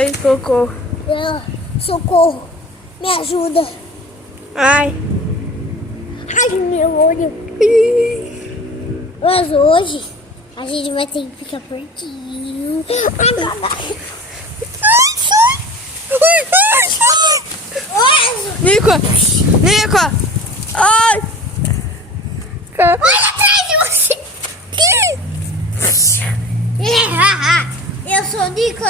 Ai, cocô. Socorro. Me ajuda. Ai. Ai, meu olho. Mas hoje a gente vai ter que ficar pertinho. Ai, mamãe. Nico! Ai! Olha atrás de você! Eu sou Nico.